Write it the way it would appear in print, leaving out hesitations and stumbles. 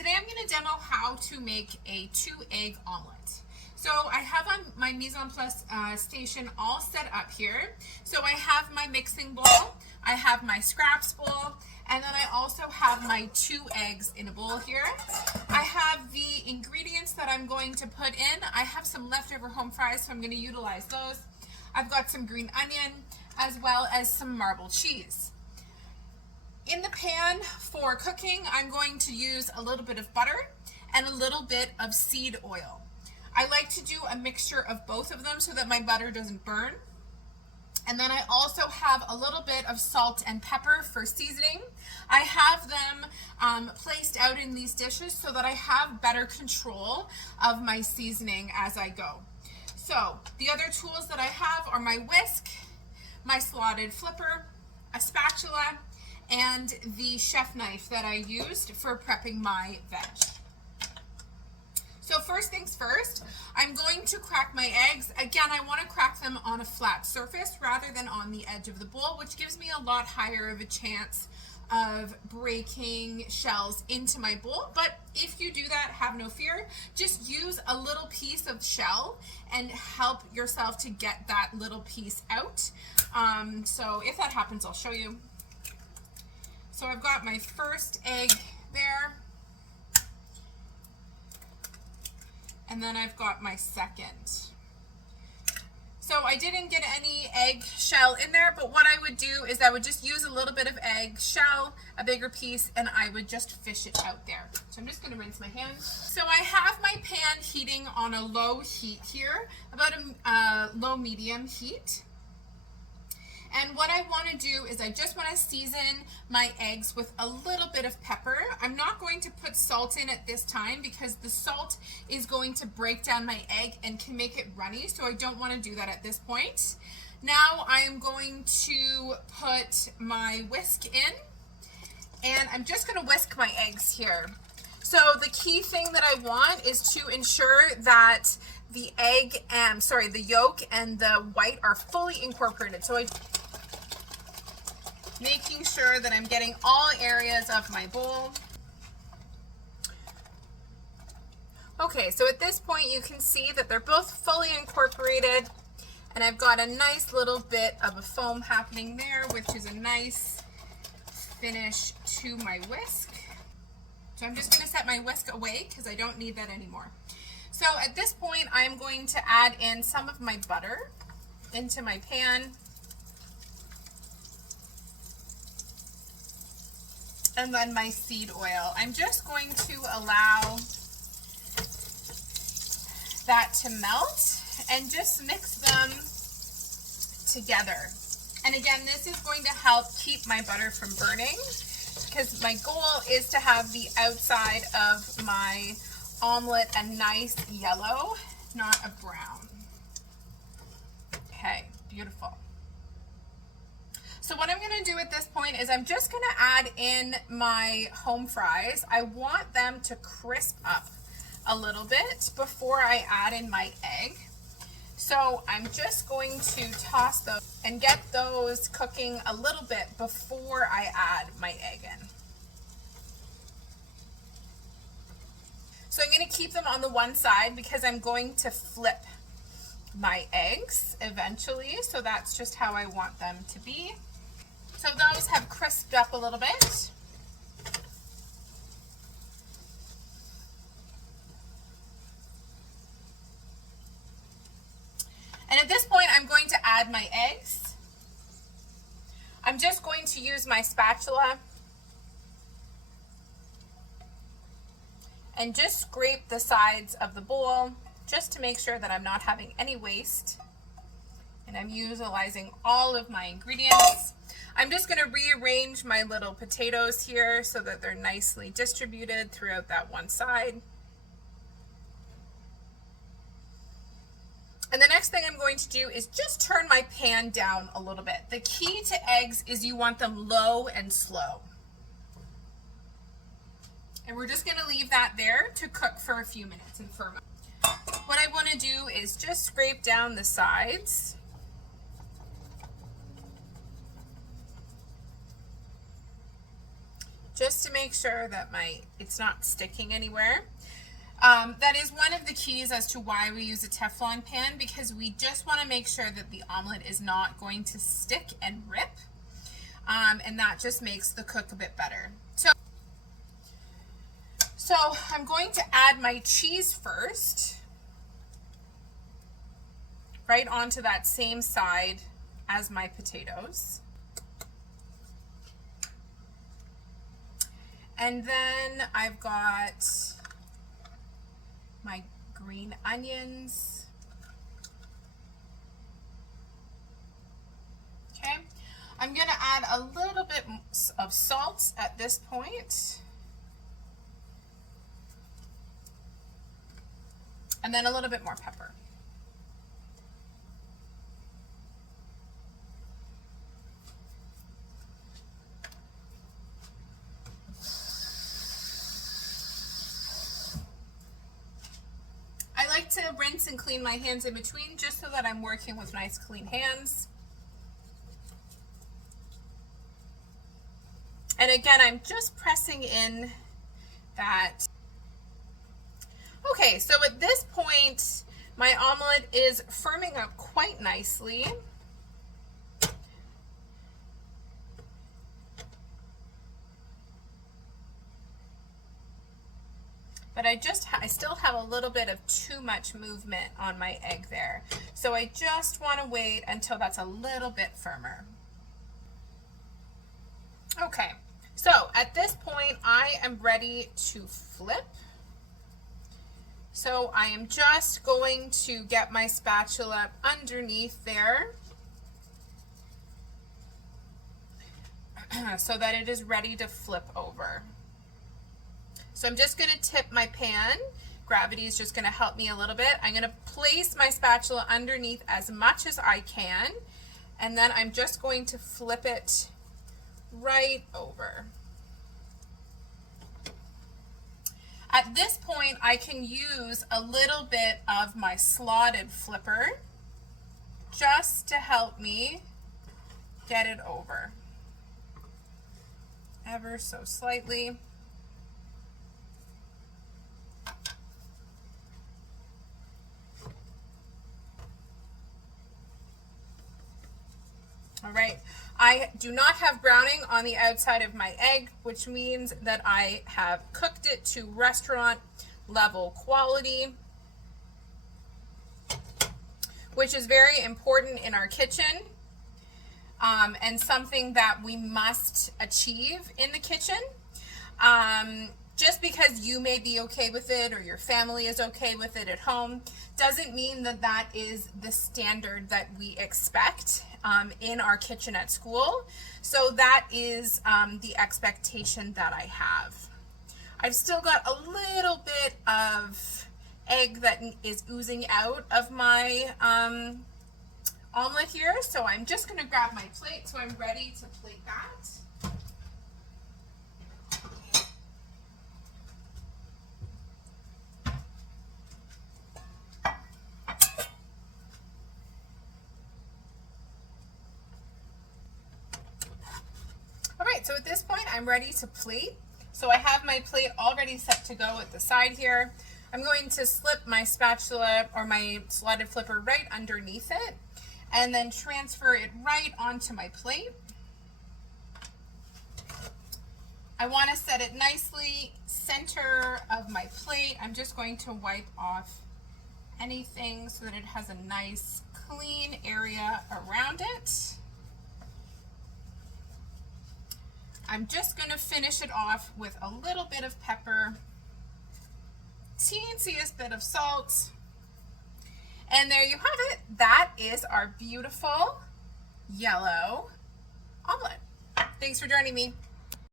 Today I'm going to demo how to make a 2-egg omelet. So I have on my Mise en place station all set up here. So I have my mixing bowl, I have my scraps bowl, and then I also have my 2 eggs in a bowl here. I have the ingredients that I'm going to put in. I have some leftover home fries, so I'm going to utilize those. I've got some green onion as well as some marbled cheese. In the pan for cooking, I'm going to use a little bit of butter and a little bit of seed oil. I like to do a mixture of both of them so that my butter doesn't burn. And then I also have a little bit of salt and pepper for seasoning. I have them placed out in these dishes so that I have better control of my seasoning as I go. So the other tools that I have are my whisk, my slotted flipper, a spatula, and the chef knife that I used for prepping my veg. So first things first, I'm going to crack my eggs. Again, I want to crack them on a flat surface rather than on the edge of the bowl, which gives me a lot higher of a chance of breaking shells into my bowl. But if you do that, have no fear. Just use a little piece of shell and help yourself to get that little piece out. So if that happens, I'll show you. So I've got my first egg there, and then I've got my second. So I didn't get any egg shell in there, but what I would do is I would just use a little bit of egg shell, a bigger piece, and I would just fish it out there. So I'm just going to rinse my hands. So I have my pan heating on a low heat here, about a low medium heat. And what I want to do is I just want to season my eggs with a little bit of pepper. I'm not going to put salt in at this time because the salt is going to break down my egg and can make it runny, so I don't want to do that at this point. Now I am going to put my whisk in, and I'm just going to whisk my eggs here. So the key thing that I want is to ensure that the the yolk and the white are fully incorporated. So making sure that I'm getting all areas of my bowl. Okay, so at this point you can see that they're both fully incorporated, and I've got a nice little bit of a foam happening there, which is a nice finish to my whisk. So I'm just going to set my whisk away because I don't need that anymore. So at this point I'm going to add in some of my butter into my pan. And then my seed oil. I'm just going to allow that to melt and just mix them together. And again, this is going to help keep my butter from burning because my goal is to have the outside of my omelet a nice yellow, not a brown. Okay, beautiful. So what I'm going to do at this point is I'm just going to add in my home fries. I want them to crisp up a little bit before I add in my egg. So I'm just going to toss those and get those cooking a little bit before I add my egg in. So I'm going to keep them on the one side because I'm going to flip my eggs eventually. So that's just how I want them to be. So those have crisped up a little bit. And at this point, I'm going to add my eggs. I'm just going to use my spatula and just scrape the sides of the bowl just to make sure that I'm not having any waste. And I'm utilizing all of my ingredients. I'm just going to rearrange my little potatoes here so that they're nicely distributed throughout that one side. And the next thing I'm going to do is just turn my pan down a little bit. The key to eggs is you want them low and slow. And we're just going to leave that there to cook for a few minutes and firm up. What I want to do is just scrape down the sides. just just to make sure that it's not sticking anywhere. That is one of the keys as to why we use a Teflon pan, because we just want to make sure that the omelet is not going to stick and rip, and that just makes the cook a bit better. So I'm going to add my cheese first, right onto that same side as my potatoes. And then I've got my green onions. Okay, I'm gonna add a little bit of salt at this point. And then a little bit more pepper. I like to rinse and clean my hands in between just so that I'm working with nice clean hands. And again, I'm just pressing in that. Okay, so at this point, my omelet is firming up quite nicely. But I still have a little bit of too much movement on my egg there. So I just want to wait until that's a little bit firmer. Okay, so at this point, I am ready to flip. So I am just going to get my spatula underneath there so that it is ready to flip over. So I'm just going to tip my pan. Gravity is just going to help me a little bit. I'm going to place my spatula underneath as much as I can, and then I'm just going to flip it right over. At this point, I can use a little bit of my slotted flipper just to help me get it over. Ever so slightly. All right, I do not have browning on the outside of my egg, which means that I have cooked it to restaurant level quality, which is very important in our kitchen, and something that we must achieve in the kitchen. Just because you may be okay with it or your family is okay with it at home doesn't mean that that is the standard that we expect in our kitchen at school. So that is the expectation that I have. I've still got a little bit of egg that is oozing out of my omelet here, so I'm just going to grab my plate so I'm ready to plate that. So at this point, I'm ready to plate. So I have my plate already set to go at the side here. I'm going to slip my spatula or my slotted flipper right underneath it and then transfer it right onto my plate. I want to set it nicely center of my plate. I'm just going to wipe off anything so that it has a nice clean area around it. I'm just going to finish it off with a little bit of pepper, teensiest bit of salt, and there you have it. That is our beautiful yellow omelet. Thanks for joining me.